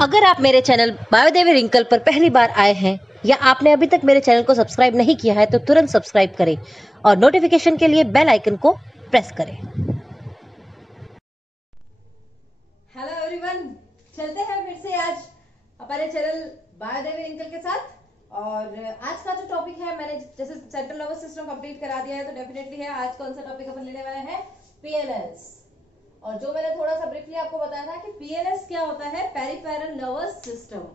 अगर आप मेरे चैनल बायोदेवी रिंकल पर पहली बार आए हैं या आपने अभी तक मेरे चैनल को सब्सक्राइब नहीं किया है तो तुरंत सब्सक्राइब करें और नोटिफिकेशन के लिए बेल आइकन को प्रेस करें। हेलो एवरीवन, चलते हैं फिर से आज हमारे चैनल बायोदेवी रिंकल के साथ। और आज का जो टॉपिक है, मैंने जैसे सेंट्रल नर्वस सिस्टम कंप्लीट करा दिया है तो डेफिनेटली है आज कौन सा टॉपिक अपन लेने वाले हैं, पीएनएस। और जो मैंने थोड़ा सा ब्रीफली आपको बताया था कि पीएनएस क्या होता है, पेरिफेरल नर्वस सिस्टम,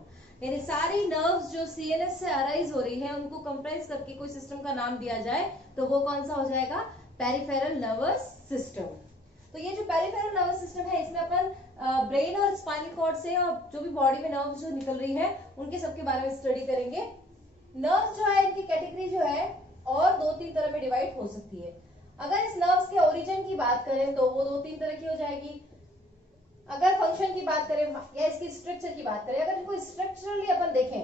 यानी सारी नर्व्स जो सीएनएस से अराइज हो रही है उनको कंप्राइज करके कोई सिस्टम का नाम दिया जाए तो वो कौन सा हो जाएगा, पेरिफेरल नर्वस सिस्टम। तो ये जो पेरिफेरल नर्वस सिस्टम है इसमें अपन ब्रेन और स्पाइनल कॉर्ड से और जो भी बॉडी में नर्व्स जो निकल रही है उनके सबके बारे में स्टडी करेंगे। नर्व्स जो है इनकी कैटेगरी जो है और दो तीन तरह में डिवाइड हो सकती है। अगर इस नर्व्स के ओरिजिन की बात करें तो वो दो तीन तरह की हो जाएगी। अगर फंक्शन की बात करें या इसकी स्ट्रक्चर की बात करें, अगर इनको स्ट्रक्चरली अपन देखें,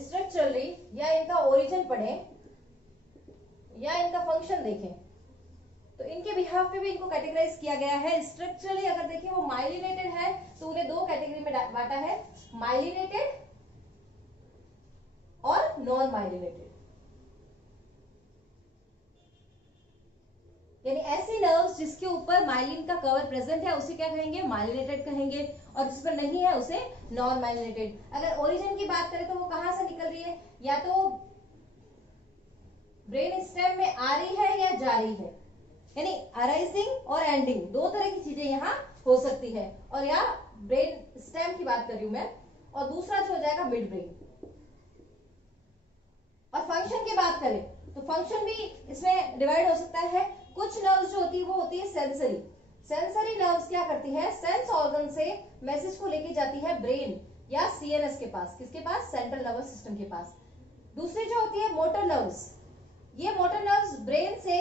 स्ट्रक्चरली या इनका ओरिजिन पढ़ें या इनका फंक्शन देखें तो इनके बिहाफ पे भी इनको कैटेगराइज किया गया है। स्ट्रक्चरली अगर देखें वो माइलिनेटेड है तो उन्हें दो कैटेगरी में बांटा है, माइलिनेटेड और नॉन माइलिनेटेड। यानी ऐसी नर्व्स जिसके ऊपर माइलिन का कवर प्रेजेंट है उसे क्या कहेंगे, माइलिनेटेड कहेंगे, और जिस पर नहीं है उसे नॉन माइलिनेटेड। अगर ओरिजिन की बात करें तो वो कहां से निकल रही है, या तो ब्रेन स्टेम में आ रही है या जा रही है, यानी अराइजिंग और एंडिंग दो तरह की चीजें यहाँ हो सकती है। और या ब्रेन स्टेम की बात कर रही हूं मैं, और दूसरा जो हो जाएगा मिड ब्रेन। और फंक्शन की बात करें तो फंक्शन भी इसमें डिवाइड हो सकता है। कुछ नर्व्स जो होती है वो होती है सेंसरी। सेंसरी नर्व्स क्या करती है, सेंस ऑर्गन से मैसेज को लेके जाती है ब्रेन या सीएनएस के पास, किसके पास, सेंट्रल नर्वस सिस्टम के पास। दूसरी जो होती है मोटर नर्व्स, ये मोटर नर्व्स ब्रेन से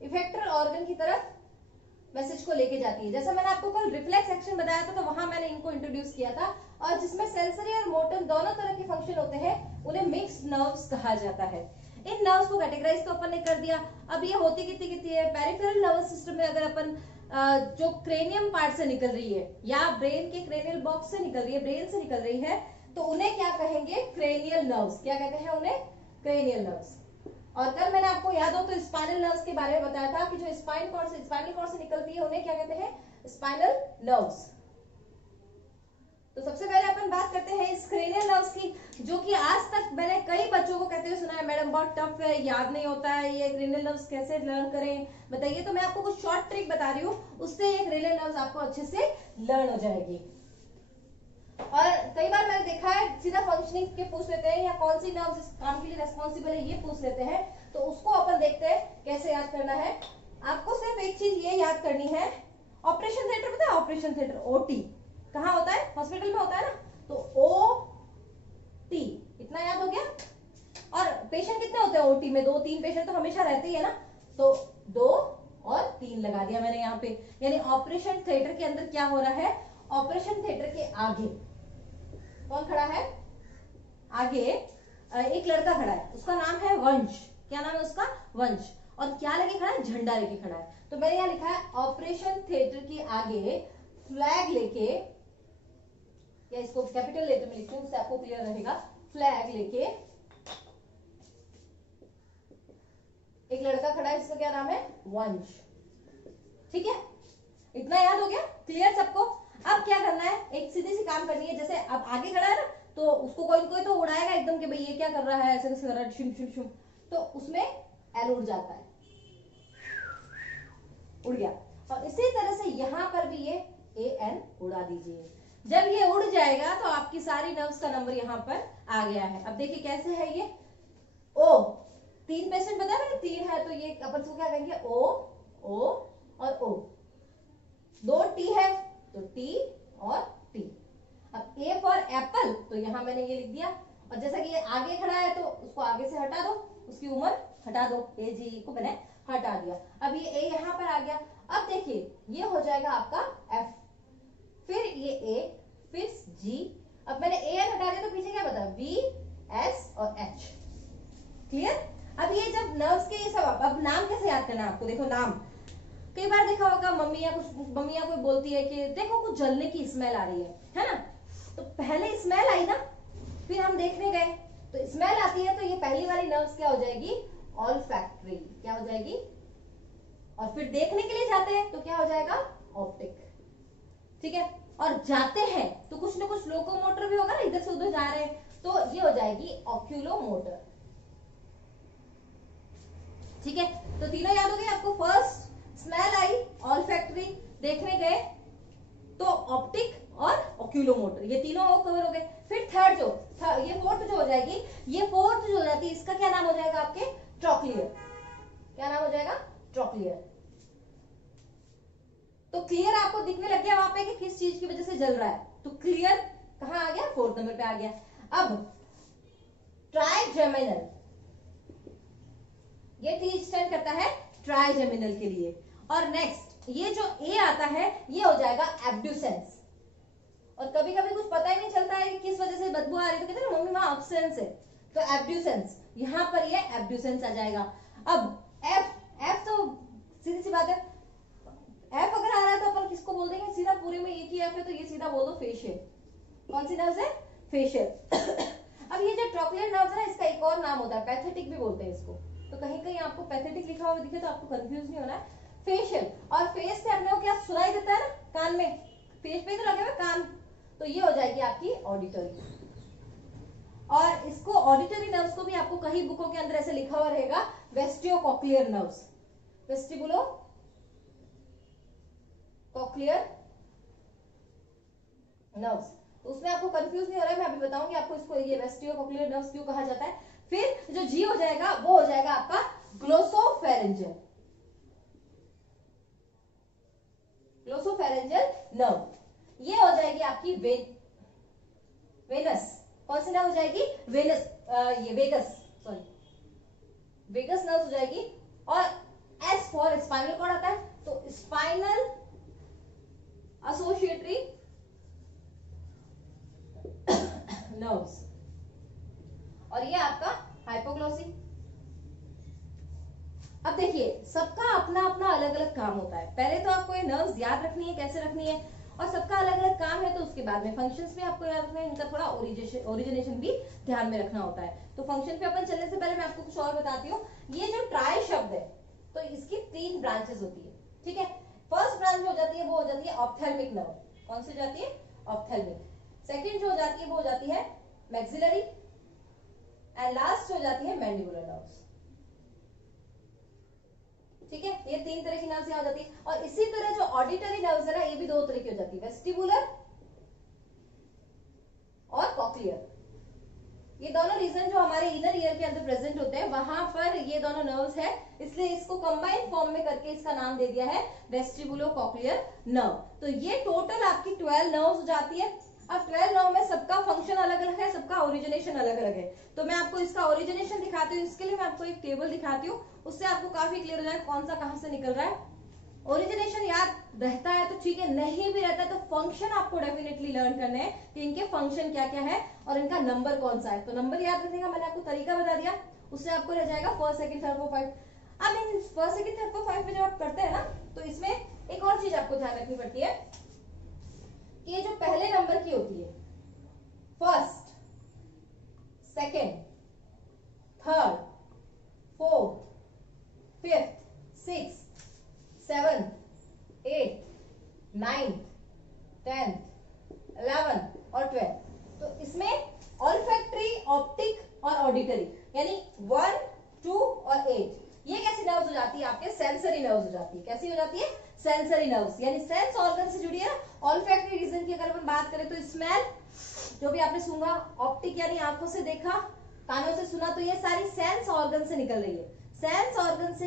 इफेक्टर ऑर्गन की तरफ मैसेज को लेके जाती है। जैसा मैंने आपको कल रिफ्लेक्स एक्शन बताया था तो वहां मैंने इनको इंट्रोड्यूस किया था, और जिसमें सेंसरी और मोटर दोनों तरह के फंक्शन होते हैं उन्हें मिक्स्ड नर्व्स कहा जाता है। इन नर्व्स को कैटेगराइज तो अपन ने कर दिया। अब ये होती कितनी कितनी है, पेरिफेरल नर्वस सिस्टम में अगर अपन जो क्रेनियम पार्ट से निकल रही है या ब्रेन के क्रेनियल बॉक्स से निकल रही है, ब्रेन से निकल रही है, तो उन्हें क्या कहेंगे, क्रेनियल नर्व्स। क्या कहते हैं उन्हें, क्रेनियल नर्व्स। और कल मैंने आपको याद हो तो स्पाइनल नर्व्स के बारे में बताया था कि जो स्पाइनल कॉर्ड से निकलती है उन्हें क्या कहते हैं, स्पाइनल नर्व्स। तो सबसे पहले अपन बात करते हैं इस क्रेनियल नर्व्स की, जो कि आज तक मैंने कई बच्चों को कहते हुए सुना है, मैडम बहुत टफ है, याद नहीं होता है, ये क्रेनियल नर्व्स कैसे लर्न करें बताइए। तो मैं आपको कुछ शॉर्ट ट्रिक बता रही हूँ, उससे ये क्रेनियल नर्व्स आपको अच्छे से लर्न हो जाएगी। और कई बार मैंने देखा है सीधा फंक्शनिंग के पूछ लेते हैं या कौन सी नर्व्स इस काम के लिए रेस्पॉन्सिबल है ये पूछ लेते हैं, तो उसको अपन देखते हैं कैसे याद करना है। आपको सिर्फ एक चीज ये याद करनी है, ऑपरेशन थिएटर पता है, ऑपरेशन थिएटर ओटी कहाँ होता है, हॉस्पिटल में होता है ना, तो ओ टी इतना याद हो गया। और पेशेंट कितने होते हैं ओटी में, दो तीन पेशेंट तो हमेशा रहते ही है ना, तो दो और तीन लगा दिया मैंने यहाँ पे। यानी ऑपरेशन थिएटर के अंदर क्या हो रहा है, ऑपरेशन थिएटर के आगे कौन खड़ा है, आगे एक लड़का खड़ा है, उसका नाम है वंश। क्या नाम है उसका, वंश। और क्या लेके खड़ा है, झंडा लेके खड़ा है। तो मैंने यहाँ लिखा है ऑपरेशन थिएटर के आगे फ्लैग लेके, या इसको कैपिटल लेटर में लिखती हूँ उससे आपको क्लियर रहेगा, फ्लैग लेके एक लड़का खड़ा है जिसका क्या नाम है, वंश। ठीक है, इतना याद हो गया, क्लियर सबको। अब क्या करना है, एक सीधी सी काम करनी है, जैसे अब आगे खड़ा है ना तो उसको कोई कोई तो उड़ाएगा एकदम कि भाई ये क्या कर रहा है, ऐसे कैसे कर रहा है, शुम शुम शुम, तो उसमें एल उड़ जाता है, उड़ गया। और इसी तरह से यहां पर भी ये ए एन उड़ा दीजिए। जब ये उड़ जाएगा तो आपकी सारी नर्व्स का नंबर यहां पर आ गया है। अब देखिए कैसे है ये, ओ तीन पेशेंट बताया मैंने, तीन है तो ये अपन इसको क्या कहेंगे, ओ और ओ। दो टी है तो टी और टी। अब ए फॉर एप्पल तो यहां मैंने ये लिख दिया, और जैसा कि ये आगे खड़ा है तो उसको आगे से हटा दो, उसकी उम्र हटा दो, ए जी को मैंने हटा दिया। अब ये ए यहां पर आ गया। अब देखिए ये हो जाएगा आपका एफ, फिर ये ए, फिर जी। अब मैंने ए एन हटा दिया तो पीछे क्या बता, वी एस और एच। क्लियर। अब ये जब नर्व्स के ये सब, अब नाम कैसे याद करना है आपको, देखो नाम, कई कई बार देखा होगा मम्मियां कोई बोलती है कि देखो कुछ जलने की स्मेल आ रही है ना। तो पहले स्मेल आई ना, फिर हम देखने गए तो स्मेल आती है, तो ये पहली वाली नर्व्स क्या हो जाएगी, ऑल्फैक्टरी, क्या हो जाएगी, और फिर देखने के लिए जाते हैं तो क्या हो जाएगा, ऑप्टिक। ठीक है, और जाते हैं तो कुछ ना कुछ लोकोमोटर भी होगा ना, इधर से उधर जा रहे हैं, तो ये हो जाएगी ऑक्यूलोमोटर। ठीक है, तो तीनों याद हो गए आपको। फर्स्ट स्मेल आई, ऑल्फैक्टरी, देखने गए तो ऑप्टिक और ऑक्यूलोमोटर, ये तीनों कवर हो गए। फिर थर्ड ये फोर्थ जो हो जाएगी, ये फोर्थ जो हो जाती है, इसका क्या नाम हो जाएगा आपके, ट्रॉक्लियर। क्या नाम हो जाएगा, ट्रॉक्लियर। तो क्लियर आपको दिखने लग गया वहां पे कि किस चीज की वजह से जल रहा है, तो क्लियर कहां आ गया, फोर्थ नंबर पे आ गया। अब ट्राइजेमिनल, ये टी स्टैंड करता है ट्राइजेमिनल के लिए। और नेक्स्ट ये जो ए आता है ये हो जाएगा एब्ड्यूसेंस। और कभी कभी कुछ पता ही नहीं चलता है कि किस वजह से बदबू आ रही है, तो कहते हैं ना मम्मी वहां एब्सेंस है, तो एब्ड्यूसेंस, यहां पर ये एब्ड्यूसेंस आ जाएगा। अब एफ तो सीधी सी बात है, एफ अगर आ रहा है तो अपन किसको बोल देंगे, सीधा पूरे में एक ही एफ है तो ये सीधा बोल दो फेशियल। कौन सी नर्व है, फेशियल। अब ये जो ट्रॉक्लियर नर्व है ना, इसका एक और नाम होता है, पैथेटिक भी बोलते हैं इसको। तो कहीं कहीं आपको पैथेटिक लिखा हुआ दिखे तो आपको कंफ्यूज नहीं होना है। फेशियल, और फेस से अपने को क्या सुनाई देता है ना, कान में, फेस पे तो लगे हुए कान, तो ये हो जाएगी आपकी ऑडिटरी। और इसको ऑडिटरी नर्व्स को भी आपको कई बुकों के अंदर ऐसे लिखा हुआ रहेगा, वेस्टियोकॉक्लियर नर्व्स, वेस्टिबुलो कॉक्लियर नर्व्स। तो उसमें आपको कंफ्यूज नहीं हो रहा है, मैं अभी बताऊंगी आपको इसको, ये वेस्टियोकॉक्लियर नर्व्स क्यों कहा जाता है। फिर जो जी हो जाएगा वो हो जाएगा आपका ग्लोसोफेरेंजियल, ग्लोसोफेरेंजियल नर्व। ये हो जाएगी आपकी वेनस। कौन सी नर्व हो जाएगी, वेनस, ये वेगस, सॉरी वेगस नर्व हो जाएगी। और एस फॉर स्पाइनल कॉर्ड आता है, तो स्पाइनल एसोसिएटरी नर्व्स। और ये आपका हाइपोग्लोसी। अब देखिए सबका अपना अपना अलग अलग काम होता है, पहले तो आपको ये नर्व्स याद रखनी है कैसे रखनी है, और सबका अलग अलग काम है, तो उसके बाद में फंक्शंस भी आपको याद रखना है, इनका थोड़ा ओरिजिनेशन भी ध्यान में रखना होता है। तो फंक्शन पे अपन चलने से पहले मैं आपको कुछ और बताती हूँ। ये जो ट्राई शब्द है तो इसकी 3 ब्रांचेस होती है। ठीक है, फर्स्ट ब्रांच हो जाती है वो हो जाती है ऑप्थेल्मिक नर्व। कौन सी हो जाती है, ऑप्थेल्मिक। सेकेंड जो हो जाती है वो हो जाती है मैक्सिलरी, एंड लास्ट हो जाती है मैंडिबुलर नर्व्स। ठीक है, ये 3 तरह की नर्व्स यहां हो जाती है। और इसी तरह जो ऑडिटरी नर्व्स है ना, ये भी 2 तरह की हो जाती है, वेस्टिबुलर और कॉक्लियर। ये दोनों रीजन जो हमारे इनर ईयर के अंदर प्रेजेंट होते हैं, वहां पर ये दोनों नर्व्स है, इसलिए इसको कंबाइंड फॉर्म में करके इसका नाम दे दिया है वेस्टिबुलो कॉक्लियर नर्व। तो ये टोटल आपकी 12 नर्व्स हो जाती है। अब 12 नर्व में सबका फंक्शन अलग अलग है, सबका ओरिजिनेशन अलग अलग है। तो मैं आपको इसका ओरिजिनेशन दिखाती हूँ, इसके लिए मैं आपको एक टेबल दिखाती हूँ, उससे आपको काफी क्लियर हो जाएगा कौन सा कहां से निकल रहा है। ओरिजिनेशन याद रहता है तो ठीक है, नहीं भी रहता है तो फंक्शन आपको डेफिनेटली लर्न करने हैं कि इनके फंक्शन क्या क्या है और इनका नंबर कौन सा है। तो नंबर याद रखने का मैंने आपको तरीका बता दिया, उससे आपको रह जाएगा first second third fourth five. अब इन first second third fourth five में जब आप करते हैं ना, तो इसमें एक और चीज आपको ध्यान रखनी पड़ती है कि ये जो पहले नंबर की होती है, first second third fourth fifth six 7th 8th 9th 10th 11th और 12th। तो इसमें ऑल्फैक्टरी, ऑप्टिक और ऑडिटरी, यानी 1 2 और 8, ये कैसी नर्व्स हो जाती है, आपके सेंसरी नर्व्स हो जाती है। कैसी हो जाती है, सेंसरी नर्व्स, यानी सेंस ऑर्गन से जुड़ी है। ऑल्फैक्टरी रीजन की अगर अपन बात करें तो स्मेल, जो भी आपने सुना, ऑप्टिक यानी आंखों से देखा, कानों से सुना, तो ये सारी सेंस ऑर्गन से निकल रही है। सेंस ऑर्गन से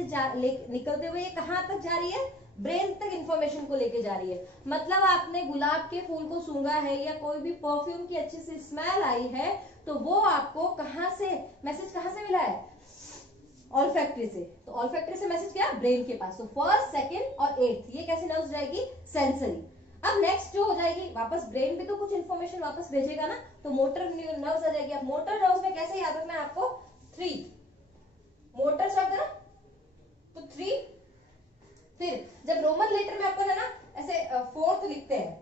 निकलते हुए ये कहां तक जा रही है, ब्रेन तक इंफॉर्मेशन को लेके जा रही है। मतलब आपने गुलाब के फूल को सूंघा है या कोई भी परफ्यूम की अच्छी सी स्मेल आई है, तो वो आपको कहां से मैसेज, कहां से मिला है, ऑल्फैक्टरी से। तो ऑल्फैक्टरी से मैसेज क्या, ब्रेन के पास। तो फर्स्ट सेकंड और 8th ये कैसी नर्व्स जाएगी, सेंसरी। अब नेक्स्ट जो हो जाएगी, वापस ब्रेन पे तो कुछ इंफॉर्मेशन वापस भेजेगा ना, तो मोटर नर्व्स आ जाएगी। अब मोटर नर्व्स में कैसे याद रखना है आपको, 3 मोटर शब्द है ना, तो 3 फिर जब रोमन लेटर में अपन है ना ऐसे फोर्थ लिखते हैं,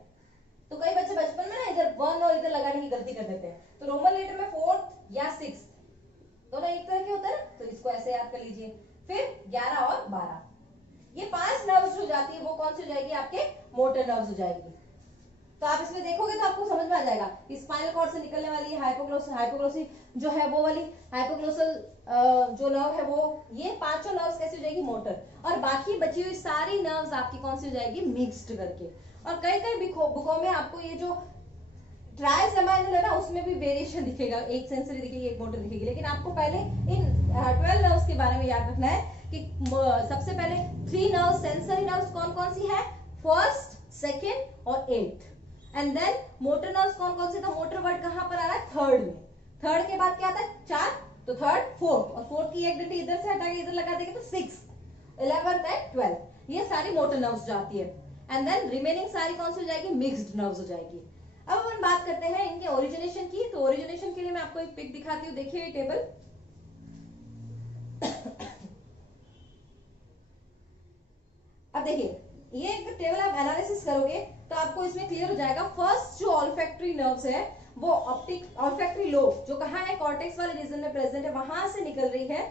तो कई बच्चे बचपन में ना इधर 1 और इधर लगाने की गलती कर देते हैं। तो रोमन लेटर में फोर्थ या सिक्स दोनों एक तरह के होते हैं ना, तो इसको ऐसे याद कर लीजिए। फिर 11 और 12, ये 5 नर्व्स हो जाती है, वो कौन सी हो जाएगी, आपके मोटर नर्व्स हो जाएगी। तो आप इसमें देखोगे तो आपको समझ में आ जाएगा, स्पाइनल कॉर्ड से निकलने वाली हाइपोग्लोसी जो है वो वाली हाइपोग्लोसल जो नर्व है वो, ये पांचों नर्व्स कैसी हो जाएगी, मोटर। और बाकी बची हुई सारी नर्व्स आपकी कौन सी हो जाएगी, मिक्स्ड करके। और कई कई बुकों में आपको ये जो ट्राइजेमाइनल है ना, उसमें भी वेरिएशन दिखेगा, एक सेंसरी दिखेगी, एक मोटर दिखेगी। लेकिन आपको पहले इन 12 नर्व्स के बारे में याद रखना है कि सबसे पहले 3 नर्व्स, सेंसरी नर्व्स कौन कौन सी है, फर्स्ट, सेकेंड और 8th। And then motor nerves कौन कौन से, तो मोटर वर्ड कहां पर आ रहा है, थर्ड में। थर्ड के बाद क्या आता है, 4, तो थर्ड, फोर्थ, और फोर्थ की एक डंडी इधर से हटा के इधर लगा देंगे तो 6, 11th एंड 12th, ये सारी मोटर नर्व्स जाती है। एंड देन रिमेनिंग सारी कौन सी हो जाएगी, मिक्स्ड नर्व्स हो जाएगी। अब अपन बात करते हैं इनके ओरिजिनेशन की। तो ओरिजिनेशन के लिए मैं आपको एक पिक दिखाती हूँ, देखिए ये टेबल। अब देखिए ये एक टेबल आप एनालिसिस करोगे तो आपको इसमें क्लियर हो जाएगा। फर्स्ट जो ऑल्फैक्टरी नर्व्स है वो ऑल्फैक्टरी लोब जो कहाँ है, कॉर्टेक्स वाले रीजन में प्रेजेंट है, वहां से निकल रही है।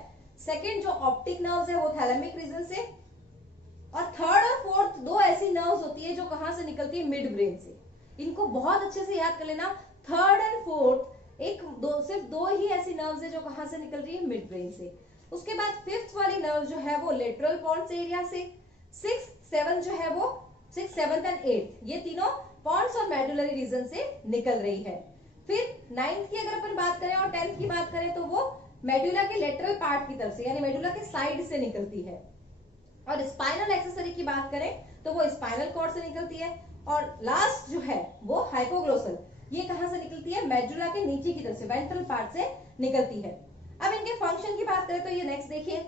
सेकेंड जो ऑप्टिक नर्व्स है वो थैलेमिक रीजन से। और थर्ड और फोर्थ दो ऐसी नर्व्स होती है जो कहां से निकलती है, मिड ब्रेन से। इनको बहुत अच्छे से याद कर लेना, थर्ड एंड फोर्थ सिर्फ दो ही ऐसी नर्व्स है जो कहां से निकल रही है, मिड ब्रेन से। उसके बाद फिफ्थ वाली नर्व जो है वो लेटरल पॉन्स एरिया से। 6, 7 जो है वो 6, 7 एंड 8 ये तीनों पॉन्स और मेडुलरी रीजन से निकल रही है। फिर 9th की अगर अपन बात करें और 10th की बात करें तो वो मेडुला के लेटरल पार्ट की तरफ से, यानी मेडुला के साइड से निकलती है। और स्पाइनल एक्सेसरी की बात करें तो वो स्पाइनल कॉर्ड से निकलती है। और लास्ट जो है वो हाइपोग्लोसल, ये कहां से निकलती है, मेडुला के नीचे की तरफ से, वेंट्रल पार्ट से निकलती है। अब इनके फंक्शन की बात करें तो ये नेक्स्ट देखिए।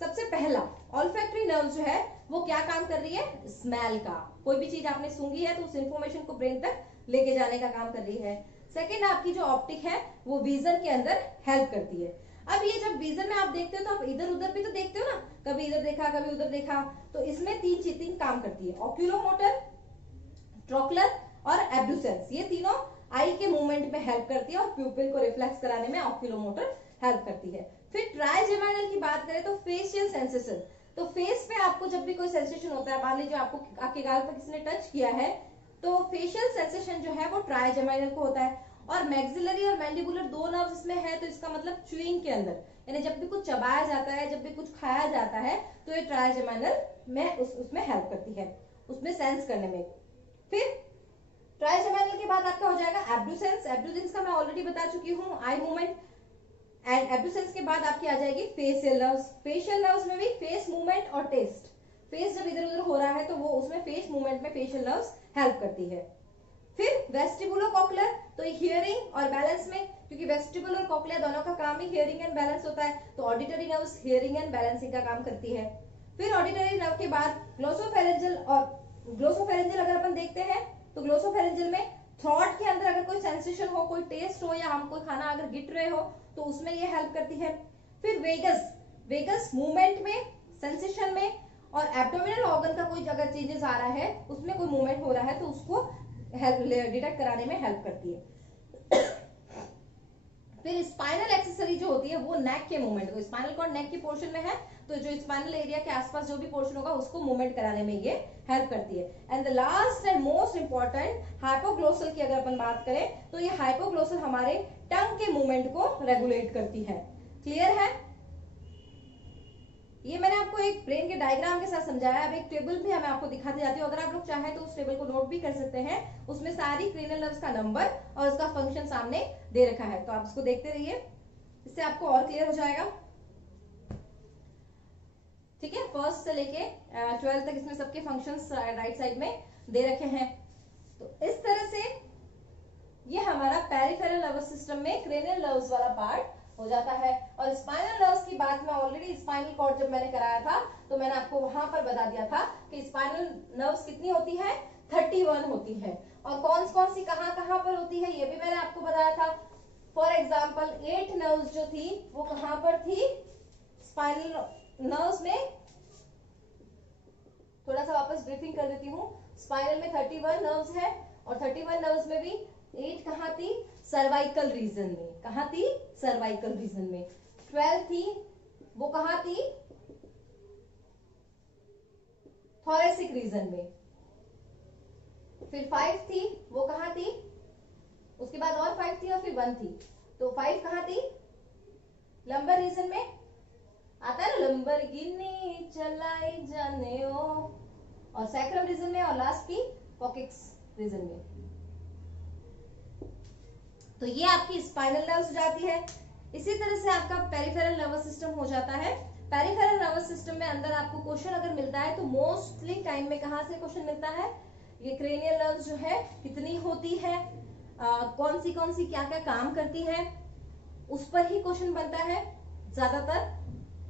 सबसे पहला ऑल्फैक्टरी नर्व जो है वो क्या काम कर रही है, स्मेल का, कोई भी चीज आपने सूंघी है तो उस इंफॉर्मेशन को ब्रेन तक लेके जाने का काम कर रही है। सेकेंड आपकी जो ऑप्टिक है वो विजन के अंदर हेल्प करती है। अब ये जब विजन में आप देखते हो तो आप इधर उधर भी तो देखते हो ना, कभी इधर देखा कभी उधर देखा, तो इसमें तीन काम करती है, ऑक्यूलोमोटर, ट्रोकुलर और एब्ड्यूसेंस, ये तीनों आई के मूवमेंट में हेल्प करती है और प्यूपिल को रिफ्लेक्स कराने में ऑक्यूलोमोटर हेल्प करती है। फिर ट्राइजेमाइनल की बात करें तो फेशियल सेंसेशन, तो फेस पे आपको जब भी कोई सेंसेशन होता है, मान लीजिए आपको आपके गाल पर किसी ने टच किया है तो फेशियल सेंसेशन जो है वो ट्राइजेमाइनल को होता है। और मैक्सिलरी और मैंडिबुलर दो नर्व्स इसमें है, तो इसका मतलब च्यूइंग के अंदर, यानी जब भी कुछ चबाया जाता है, जब भी कुछ खाया जाता है तो ये ट्राइजेमाइनल में उसमें हेल्प करती है, उसमें सेंस करने में। फिर ट्राइजेमाइनल के बाद आपका हो जाएगा एब्ड्यूसेंस। एब्ड्यूसेंस का मैं ऑलरेडी बता चुकी हूँ, आई मूवमेंट। एंड एब्ड्यूसेंस के बाद आपकी आ जाएगी फेशियल नर्व्स। फेशियल नर्व्स में भी फेस मूवमेंट और टेस्ट, फेस जब इधर उधर हो रहा है तो वो उसमें फेस मूवमेंट में फेशियल नर्व्स हेल्प करती है। फिर वेस्टिबुलो कॉक्लियर, तो हियरिंग और बैलेंस में, क्योंकि वेस्टिबुलर और कॉक्लियर दोनों का काम ही हियरिंग एंड बैलेंस होता है, तो auditory nerves hearing and balancing का काम करती है। फिर ऑडिटरी नर्व के बाद ग्लोसोफेरेंजियल, और ग्लोसोफेरेंजियल अगर अपन देखते हैं तो ग्लोसोफेरेंजियल में थ्रॉट के अंदर अगर कोई सेंसेशन हो, कोई टेस्ट हो, या हम कोई खाना अगर गिट रहे हो तो उसमें ये हेल्प करती है। फिर वेगस, वेगस मूवमेंट में, सेंसेशन में, और एब्डोमिनल ऑर्गन का कोई अगर चेंजेस आ रहा है, उसमें कोई मूवमेंट हो रहा है तो उसको डिटेक्ट कराने में हेल्प करती है। फिर स्पाइनल एक्सेसरी जो होती है वो नेक के मूवमेंट को, स्पाइनल कॉर्ड नेक के पोर्शन में है तो जो स्पाइनल एरिया के आसपास जो भी पोर्शन होगा उसको मूवमेंट कराने में ये हेल्प करती है। And the last and most important hypoglossal की अगर अपन बात करें तो ये हाइपोग्लोसल हमारे टंग के मूवमेंट को रेगुलेट करती है। क्लियर है? ये मैंने आपको एक ब्रेन के डायग्राम के साथ समझाया। अब एक टेबल भी मैं आपको दिखाती जाती हूँ, अगर आप लोग चाहें तो उस टेबल को नोट भी कर सकते हैं। उसमें सारी क्रेनियल नर्व्स का नंबर और उसका फंक्शन सामने दे रखा है, तो आप उसको देखते रहिए, इससे आपको और क्लियर हो जाएगा। ठीक है, फर्स्ट से लेके 12 तक इसमें सबके फंक्शंस राइट साइड में दे रखे हैं। तो इस तरह से ये हमारा पेरिफेरल नर्वस सिस्टम में क्रेनियल नर्व्स वाला पार्ट हो जाता है। और स्पाइनल नर्व्स की बात मैं ऑलरेडी स्पाइनल कॉर्ड जब मैंने कराया था तो मैंने आपको वहां पर बता दिया था कि स्पाइनल नर्व्स कितनी होती है, 31 होती है। और कौन कौन सी कहां पर होती है ये भी मैंने आपको बताया था। फॉर एग्जाम्पल 8 नर्व्स जो थी वो कहां पर थी, स्पाइनल नर्व्स में थोड़ा सा वापस ब्रीफिंग कर देती हूँ। स्पाइनल में 31 नर्व्स है और 31 नर्व्स में भी 8 कहाँ थी? सर्वाइकल रीजन में। कहाँ थी? सर्वाइकल रीजन में। 12 थी, वो कहाँ थी? थोरेसिक रीजन में। फिर 5 थी, वो कहाँ थी? उसके बाद और 5 थी और फिर 1 थी। तो 5 कहाँ थी? लंबर रीजन में। आता है ना, लंबरगिनी चलाई जाने ओ। और सैक्रम रीजन में, और लास्ट की कॉकेक्स रीजन में। तो ये आपकी स्पाइनल नर्व्स हो जाती है। इसी तरह से आपका पेरिफेरल नर्वस सिस्टम हो जाता है। पेरिफेरल नर्वस सिस्टम में अंदर आपको क्वेश्चन अगर मिलता है तो मोस्टली टाइम में कहां से क्वेश्चन मिलता है? ये क्रेनियल नर्व्स जो है कितनी होती है, कौन सी क्या क्या काम करती है, उस पर ही क्वेश्चन बनता है ज्यादातर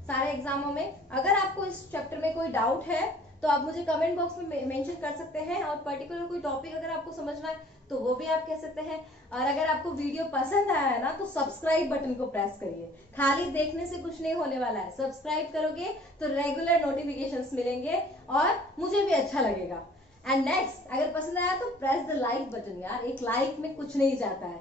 सारे एग्जामों में। अगर आपको इस चैप्टर में कोई डाउट है तो आप मुझे कमेंट बॉक्स में मेंशन कर सकते हैं, और पर्टिकुलर कोई टॉपिक अगर आपको समझना है तो वो भी आप कह सकते हैं। और अगर आपको वीडियो पसंद आया है ना तो सब्सक्राइब बटन को प्रेस करिए। खाली देखने से कुछ नहीं होने वाला है, सब्सक्राइब करोगे तो रेगुलर नोटिफिकेशंस मिलेंगे और मुझे भी अच्छा लगेगा। एंड नेक्स्ट, अगर पसंद आया तो प्रेस द लाइक बटन। यार एक लाइक में कुछ नहीं जाता है।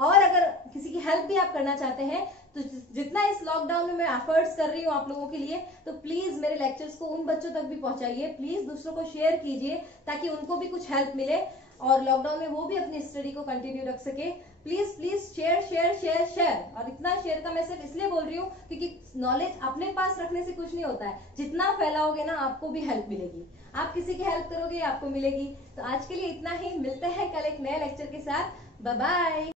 और अगर किसी की हेल्प भी आप करना चाहते हैं तो जितना इस लॉकडाउन में मैं एफर्ट्स कर रही हूँ आप लोगों के लिए, तो प्लीज मेरे लेक्चर्स को उन बच्चों तक भी पहुंचाइए। प्लीज दूसरों को शेयर कीजिए ताकि उनको भी कुछ हेल्प मिले और लॉकडाउन में वो भी अपनी स्टडी को कंटिन्यू रख सके। Please please share share share share. और इतना शेयर का मैं सिर्फ इसलिए बोल रही हूँ क्योंकि नॉलेज अपने पास रखने से कुछ नहीं होता है। जितना फैलाओगे ना आपको भी हेल्प मिलेगी। आप किसी की हेल्प करोगे आपको मिलेगी। तो आज के लिए इतना ही, मिलते हैं कल एक नए लेक्चर के साथ। Bye bye.